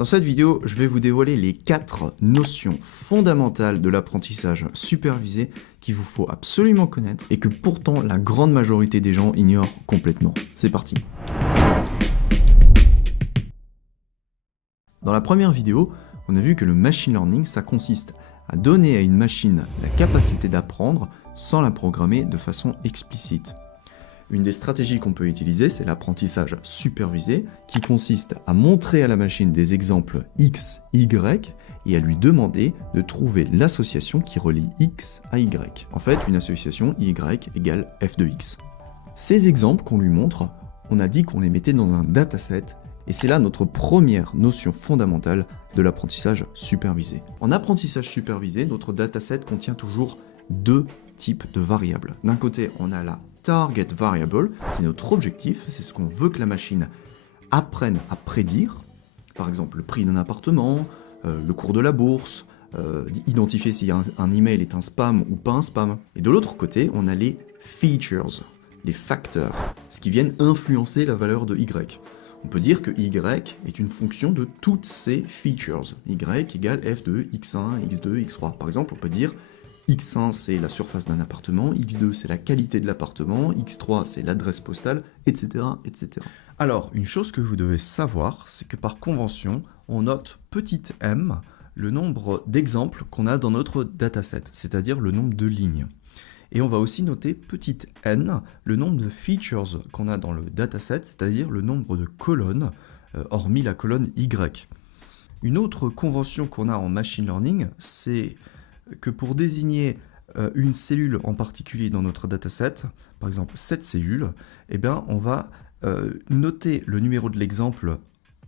Dans cette vidéo, je vais vous dévoiler les 4 notions fondamentales de l'apprentissage supervisé qu'il vous faut absolument connaître et que pourtant la grande majorité des gens ignorent complètement. C'est parti. Dans la première vidéo, on a vu que le machine learning, ça consiste à donner à une machine la capacité d'apprendre sans la programmer de façon explicite. Une des stratégies qu'on peut utiliser, c'est l'apprentissage supervisé, qui consiste à montrer à la machine des exemples X, Y, et à lui demander de trouver l'association qui relie X à Y. En fait, une association Y égale f de X. Ces exemples qu'on lui montre, on a dit qu'on les mettait dans un dataset, et c'est là notre première notion fondamentale de l'apprentissage supervisé. En apprentissage supervisé, notre dataset contient toujours 2 types de variables. D'un côté, on a la target variable, c'est notre objectif, c'est ce qu'on veut que la machine apprenne à prédire, par exemple le prix d'un appartement, le cours de la bourse, identifier si un email est un spam ou pas un spam. Et de l'autre côté, on a les features, les facteurs, ce qui viennent influencer la valeur de Y. On peut dire que Y est une fonction de toutes ces features. Y égale f de x1, x2, x3. Par exemple, on peut dire x1 c'est la surface d'un appartement, x2 c'est la qualité de l'appartement, x3 c'est l'adresse postale, etc., etc. Alors, une chose que vous devez savoir, c'est que par convention, on note petit m le nombre d'exemples qu'on a dans notre dataset, c'est-à-dire le nombre de lignes. Et on va aussi noter petit n le nombre de features qu'on a dans le dataset, c'est-à-dire le nombre de colonnes, hormis la colonne y. Une autre convention qu'on a en machine learning, c'est que pour désigner une cellule en particulier dans notre dataset, par exemple cette cellule, eh bien, on va noter le numéro de l'exemple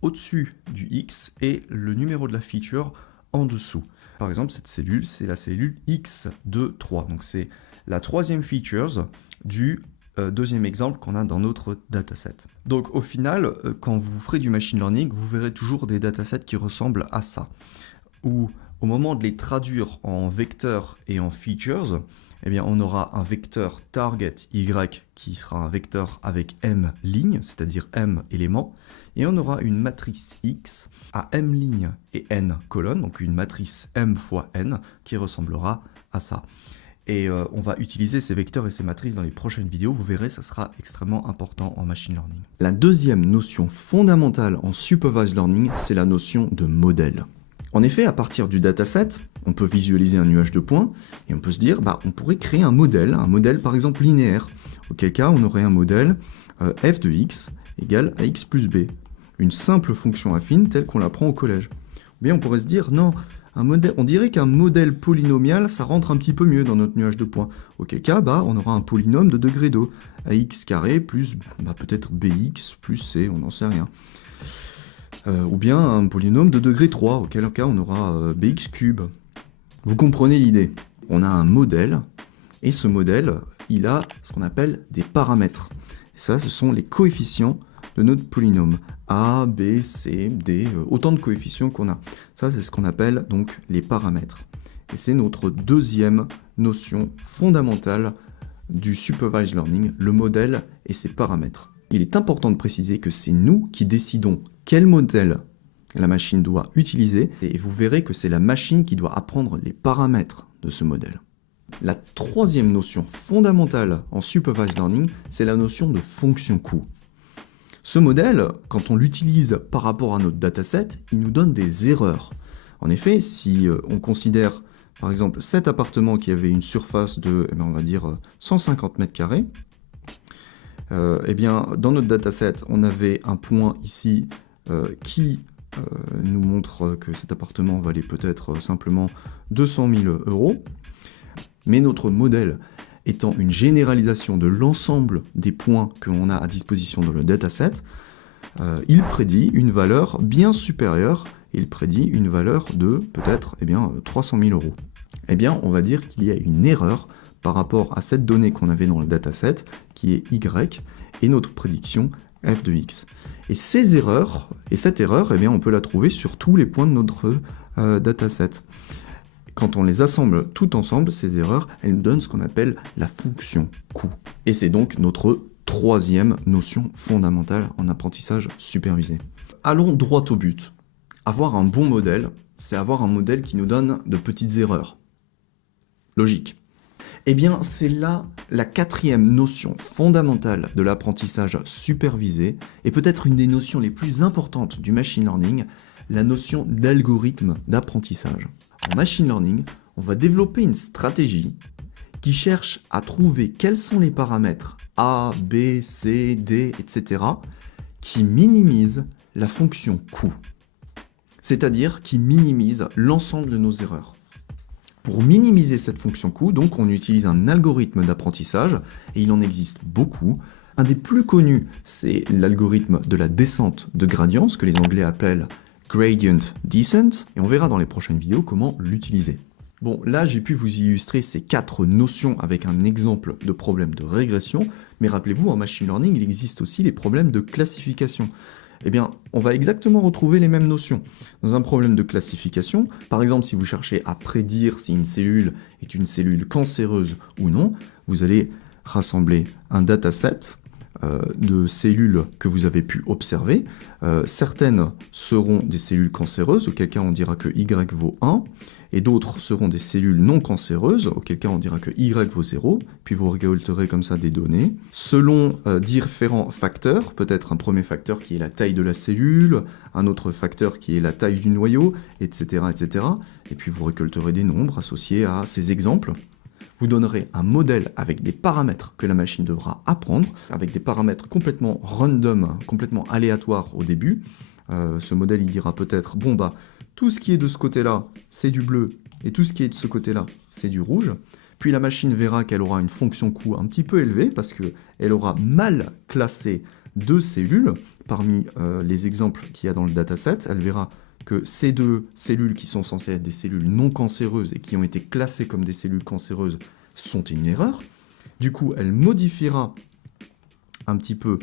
au-dessus du X et le numéro de la feature en dessous. Par exemple, cette cellule, c'est la cellule X23, donc c'est la troisième feature du deuxième exemple qu'on a dans notre dataset. Donc au final, quand vous ferez du machine learning, vous verrez toujours des datasets qui ressemblent à ça, où au moment de les traduire en vecteurs et en features, eh bien, on aura un vecteur target Y qui sera un vecteur avec m lignes, c'est-à-dire m éléments, et on aura une matrice X à m lignes et n colonnes, donc une matrice m fois n qui ressemblera à ça. Et on va utiliser ces vecteurs et ces matrices dans les prochaines vidéos, vous verrez, ça sera extrêmement important en machine learning. La deuxième notion fondamentale en supervised learning, c'est la notion de modèle. En effet, à partir du dataset, on peut visualiser un nuage de points et on peut se dire, on pourrait créer un modèle par exemple linéaire, auquel cas on aurait un modèle f de x égale à x plus b, une simple fonction affine telle qu'on l'apprend au collège. Ou bien on pourrait se dire, non, on dirait qu'un modèle polynomial, ça rentre un petit peu mieux dans notre nuage de points, auquel cas on aura un polynôme de degré d'eau, ax carré plus peut-être bx plus c, on n'en sait rien. Ou bien un polynôme de degré 3, auquel cas on aura bx cube. Vous comprenez l'idée. On a un modèle, et ce modèle, il a ce qu'on appelle des paramètres. Et ça, ce sont les coefficients de notre polynôme. A, B, C, D, autant de coefficients qu'on a. Ça, c'est ce qu'on appelle donc les paramètres. Et c'est notre deuxième notion fondamentale du supervised learning, le modèle et ses paramètres. Il est important de préciser que c'est nous qui décidons quel modèle la machine doit utiliser, et vous verrez que c'est la machine qui doit apprendre les paramètres de ce modèle. La troisième notion fondamentale en supervised learning, c'est la notion de fonction coût. Ce modèle, quand on l'utilise par rapport à notre dataset, il nous donne des erreurs. En effet, si on considère par exemple cet appartement qui avait une surface de, on va dire 150 mètres carrés, eh bien, dans notre dataset, on avait un point ici qui nous montre que cet appartement valait peut-être simplement 200 000 €. Mais notre modèle étant une généralisation de l'ensemble des points que l'on a à disposition dans le dataset, il prédit une valeur bien supérieure. Il prédit une valeur de peut-être 300 000 €. Eh bien, on va dire qu'il y a une erreur par rapport à cette donnée qu'on avait dans le dataset, qui est Y, et notre prédiction f de x. Et cette erreur, on peut la trouver sur tous les points de notre dataset. Quand on les assemble tout ensemble, ces erreurs, elles nous donnent ce qu'on appelle la fonction coût. Et c'est donc notre troisième notion fondamentale en apprentissage supervisé. Allons droit au but. Avoir un bon modèle, c'est avoir un modèle qui nous donne de petites erreurs. Logique. Eh bien, c'est là la quatrième notion fondamentale de l'apprentissage supervisé, et peut-être une des notions les plus importantes du machine learning, la notion d'algorithme d'apprentissage. En machine learning, on va développer une stratégie qui cherche à trouver quels sont les paramètres A, B, C, D, etc. qui minimisent la fonction coût, c'est-à-dire qui minimisent l'ensemble de nos erreurs. Pour minimiser cette fonction coût, donc, on utilise un algorithme d'apprentissage, et il en existe beaucoup. Un des plus connus, c'est l'algorithme de la descente de gradient, ce que les Anglais appellent gradient descent, et on verra dans les prochaines vidéos comment l'utiliser. Bon, là, j'ai pu vous illustrer ces 4 notions avec un exemple de problème de régression, mais rappelez-vous, en machine learning, il existe aussi les problèmes de classification. Eh bien, on va exactement retrouver les mêmes notions. Dans un problème de classification, par exemple, si vous cherchez à prédire si une cellule est une cellule cancéreuse ou non, vous allez rassembler un dataset de cellules que vous avez pu observer. Certaines seront des cellules cancéreuses, auquel cas on dira que Y vaut 1, et d'autres seront des cellules non cancéreuses, auquel cas on dira que Y vaut 0, puis vous récolterez comme ça des données. Selon différents facteurs, peut-être un premier facteur qui est la taille de la cellule, un autre facteur qui est la taille du noyau, etc., etc. Et puis vous récolterez des nombres associés à ces exemples. Vous donnerez un modèle avec des paramètres que la machine devra apprendre, avec des paramètres complètement random, complètement aléatoires au début. Ce modèle, il dira peut-être, bon bah, tout ce qui est de ce côté-là, c'est du bleu, et tout ce qui est de ce côté-là, c'est du rouge. Puis la machine verra qu'elle aura une fonction coût un petit peu élevée, parce qu'elle aura mal classé 2 cellules. Parmi les exemples qu'il y a dans le dataset, elle verra que ces 2 cellules qui sont censées être des cellules non cancéreuses et qui ont été classées comme des cellules cancéreuses sont une erreur. Du coup, elle modifiera un petit peu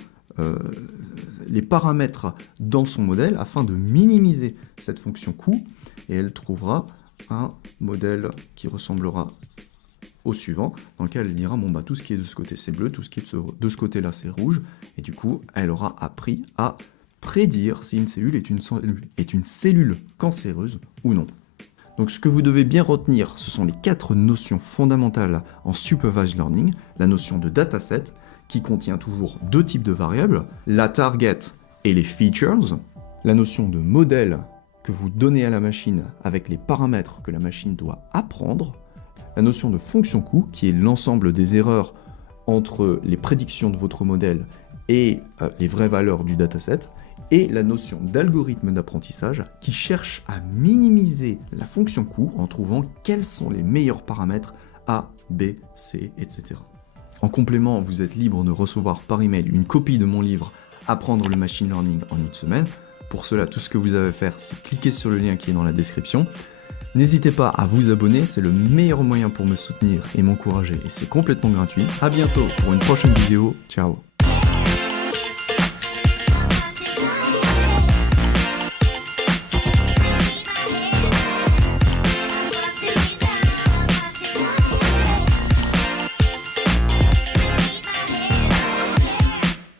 les paramètres dans son modèle afin de minimiser cette fonction coût, et elle trouvera un modèle qui ressemblera au suivant, dans lequel elle dira bon bah tout ce qui est de ce côté c'est bleu, tout ce qui est de ce côté là c'est rouge, et du coup elle aura appris à prédire si une cellule est une cellule cancéreuse ou non. Donc ce que vous devez bien retenir, ce sont les 4 notions fondamentales en supervised learning, la notion de dataset, qui contient toujours 2 types de variables, la target et les features, la notion de modèle que vous donnez à la machine avec les paramètres que la machine doit apprendre, la notion de fonction coût, qui est l'ensemble des erreurs entre les prédictions de votre modèle et les vraies valeurs du dataset, et la notion d'algorithme d'apprentissage qui cherche à minimiser la fonction coût en trouvant quels sont les meilleurs paramètres A, B, C, etc. En complément, vous êtes libre de recevoir par email une copie de mon livre « Apprendre le machine learning en une semaine ». Pour cela, tout ce que vous avez à faire, c'est cliquer sur le lien qui est dans la description. N'hésitez pas à vous abonner, c'est le meilleur moyen pour me soutenir et m'encourager, et c'est complètement gratuit. A bientôt pour une prochaine vidéo, ciao.